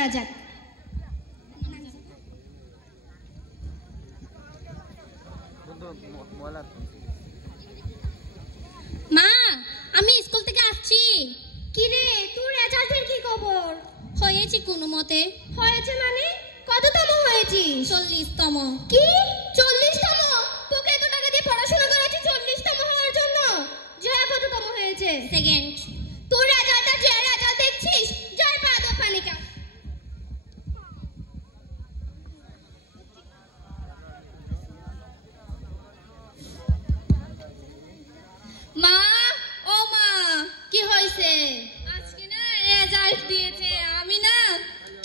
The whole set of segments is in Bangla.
করা যাক। মা, আমি স্কুল থেকে আসছি। কি রে, তোর রেজাল্টের কি খবর? হয়েছে কোনো মতে। হয়েছে মানে? কততম হয়েছিস? 40তম। কি 40তম? তোকে এত টাকা দিয়ে পড়াশোনা করাচ্ছি 40তম হওয়ার জন্য? জয়া কততম হয়েছে? সেকেন্ড। তোর রেজাল্টটা জয়ার রেজাল্ট দেখছিস? জয় পা দো পানিকা। মা, ও মা, কি হয়েছে? আজকে না রেজাল্ট দিয়েছে। আমি না,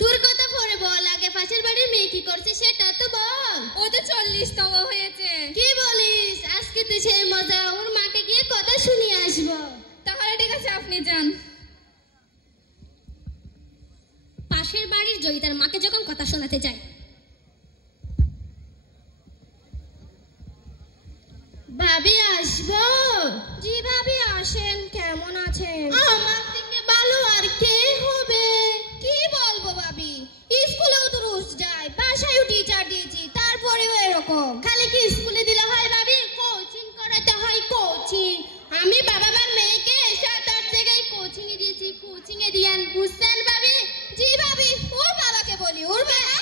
তোর কথা পরে বল, আগে পাশের বাড়ির মেয়ে কি করছে সেটা তো বল। ও তো 40তম হয়েছে। কি বলিস? আজকে তো সেই মজা, ওর মাকে গিয়ে কথা শুনিয়ে আসবো। তাহলে ঠিক আছে, আপনি যান। পাশের বাড়ির জয়িতার মাকে যখন কথা শোনাতে যায়। ভাবি আসবো? জি ভাবি, আসেন। কেমন আছেন? আমার থেকে ভালো আর কে হবে? কি বলবো ভাবি, স্কুলেও তো রোজ যায়, বাসায়ও টিচার দিয়েছি, তারপরেও এরকম। খালি কি স্কুলে দিলে হয় ভাবি? কোচিং করাতে হয়, কোচিং। আমি বাবা মার মেয়েকে 7-8 জায়গায় কোচিং এ দিয়েছি, কোচিং এ দিয়ান, বুঝছেন ভাবি? জি ভাবি, ওর বাবাকে বলি। ওর বাবা?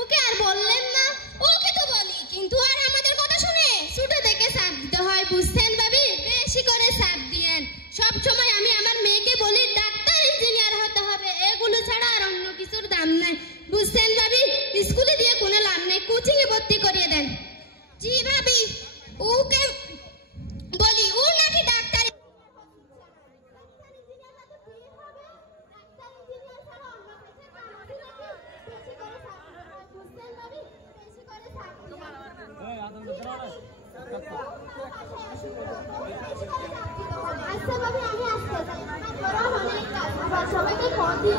ওকে আর বললেন না? ওকে তো বলি, কিন্তু আর আমাদের কথা শুনে ছোট থেকে চাপ দিতে হয়, বুঝছেন ভাবি? বেশি করে চাপ দিয়েন। সব সময় আমি আমার মেয়েকে বলি ডাক্তার ইঞ্জিনিয়ার হতে হবে, এগুলো ছাড়া আর অন্য কিছুর দাম নাই, বুঝছেন ভাবি? স্কুলে দিয়ে কোনো লাভ নেই, কোচিং এ ভর্তি করিয়ে দেন। জি ভাবি, ওকে বলি, ও নাকি ডাক্তার। আচ্ছা ভাবি, আমি আসতে চাই, আমার অনেক কাজ, সবাইকে ফোন দিয়ে